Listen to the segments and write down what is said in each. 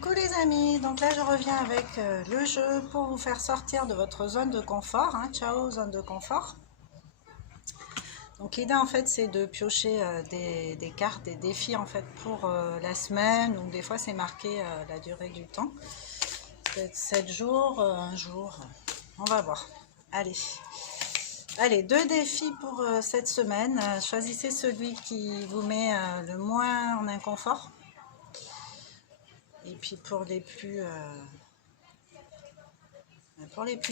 Coucou les amis, donc là je reviens avec le jeu pour vous faire sortir de votre zone de confort, hein. Ciao zone de confort. Donc l'idée en fait c'est de piocher des cartes, des défis en fait pour la semaine, ou des fois c'est marqué la durée du temps. Peut-être 7 jours, un jour, on va voir. Allez, deux défis pour cette semaine. Choisissez celui qui vous met le moins en inconfort. Et puis pour les plus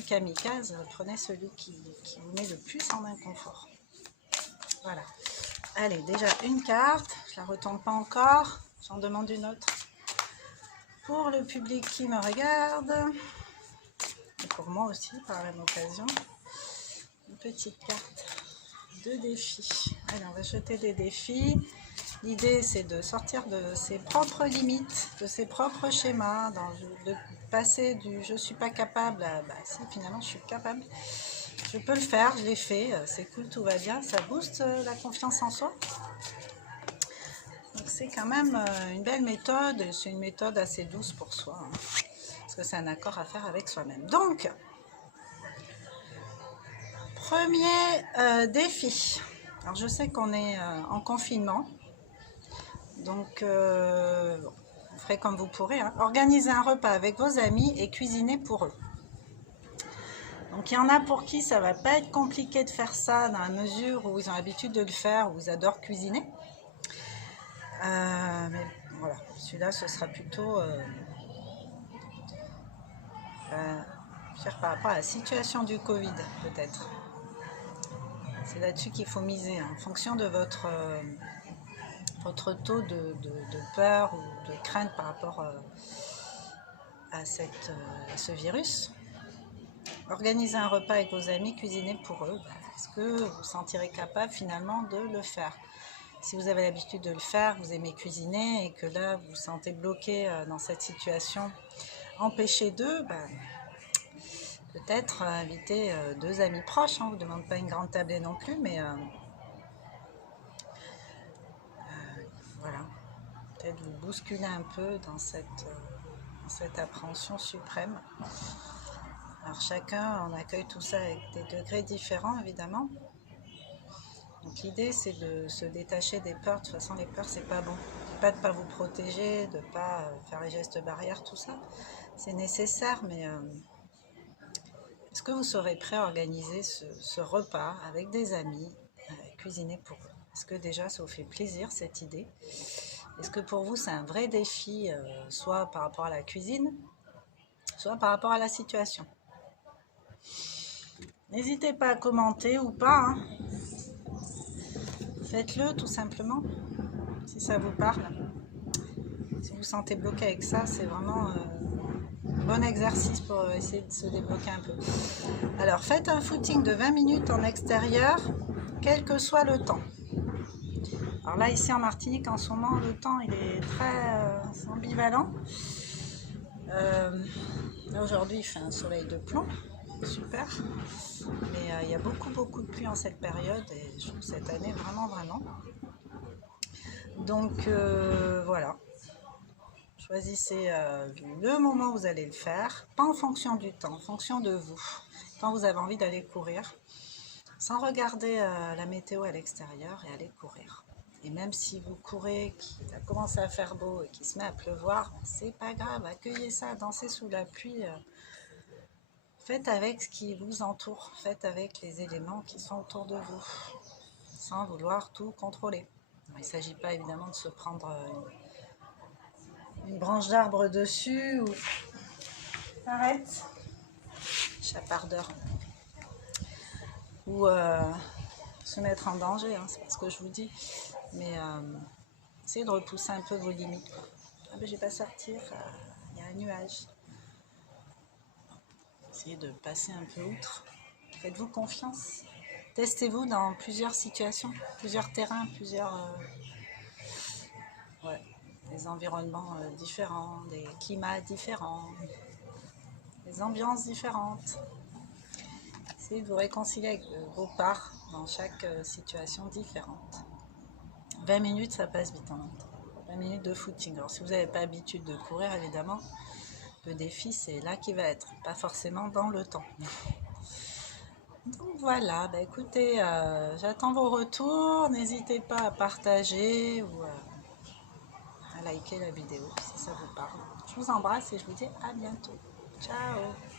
kamikazes, prenez celui qui vous met le plus en inconfort. Voilà. Allez, déjà une carte. Je la retourne pas encore. J'en demande une autre. Pour le public qui me regarde. Et pour moi aussi, par la même occasion. Une petite carte de défi. Allez, on va jeter des défis. L'idée, c'est de sortir de ses propres limites, de ses propres schémas, de passer du « je suis pas capable » à « si, finalement, je suis capable, je peux le faire, je l'ai fait, c'est cool, tout va bien », ça booste la confiance en soi. Donc c'est quand même une belle méthode, c'est une méthode assez douce pour soi, hein, parce que c'est un accord à faire avec soi-même. Donc, premier défi. Alors je sais qu'on est en confinement. Donc, vous ferez comme vous pourrez, hein. Organisez un repas avec vos amis et cuisinez pour eux. Donc, il y en a pour qui ça va pas être compliqué de faire ça, dans la mesure où ils ont l'habitude de le faire, où ils adorent cuisiner. Mais voilà, celui-là, ce sera plutôt par rapport à la situation du Covid, peut-être. C'est là-dessus qu'il faut miser, hein, en fonction de votre taux de peur ou de crainte par rapport à ce virus. Organisez un repas avec vos amis, cuisinez pour eux. Est-ce que vous vous sentirez capable finalement de le faire? Si vous avez l'habitude de le faire, vous aimez cuisiner et que là vous vous sentez bloqué dans cette situation, empêchez d'eux, peut-être inviter deux amis proches, hein, on ne vous demande pas une grande tablée non plus, mais voilà, peut-être vous bousculer un peu dans cette appréhension suprême. Alors chacun, on accueille tout ça avec des degrés différents évidemment. Donc l'idée c'est de se détacher des peurs. De toute façon les peurs c'est pas bon. Pas de pas vous protéger, de pas faire les gestes barrières, tout ça. C'est nécessaire, mais est-ce que vous serez prêt à organiser ce repas avec des amis, cuisiner pour eux? Est-ce que déjà ça vous fait plaisir cette idée? Est-ce que pour vous c'est un vrai défi, soit par rapport à la cuisine, soit par rapport à la situation? N'hésitez pas à commenter ou pas, hein. Faites-le tout simplement, si ça vous parle. Si vous vous sentez bloqué avec ça, c'est vraiment un bon exercice pour essayer de se débloquer un peu. Alors, faites un footing de 20 minutes en extérieur, quel que soit le temps. Alors là, ici en Martinique, en ce moment, le temps il est très ambivalent. Aujourd'hui, il fait un soleil de plomb. Super, mais il y a beaucoup de pluie en cette période et je trouve cette année vraiment. Donc voilà, choisissez le moment où vous allez le faire, pas en fonction du temps, en fonction de vous. Quand vous avez envie d'aller courir, sans regarder la météo à l'extérieur, et aller courir. Et même si vous courez, qu'il a commencé à faire beau et qu'il se met à pleuvoir, c'est pas grave, accueillez ça, dansez sous la pluie. Faites avec ce qui vous entoure, faites avec les éléments qui sont autour de vous, sans vouloir tout contrôler. Il ne s'agit pas évidemment de se prendre une branche d'arbre dessus ou... Arrête, chapardeur. Ou se mettre en danger, hein, c'est pas ce que je vous dis, mais essayez de repousser un peu vos limites. Ah ben je vais pas sortir, il y a un nuage. Essayez de passer un peu outre. Faites-vous confiance. Testez-vous dans plusieurs situations, plusieurs terrains, des environnements différents, des climats différents, des ambiances différentes. Essayez de vous réconcilier avec vos parts dans chaque situation différente. 20 minutes, ça passe vite en même temps. 20 20 minutes de footing. Alors si vous n'avez pas l'habitude de courir, évidemment, le défi c'est là qu'il va être, pas forcément dans le temps. Donc voilà, bah écoutez, j'attends vos retours, n'hésitez pas à partager ou à liker la vidéo si ça vous parle. Je vous embrasse et je vous dis à bientôt. Ciao!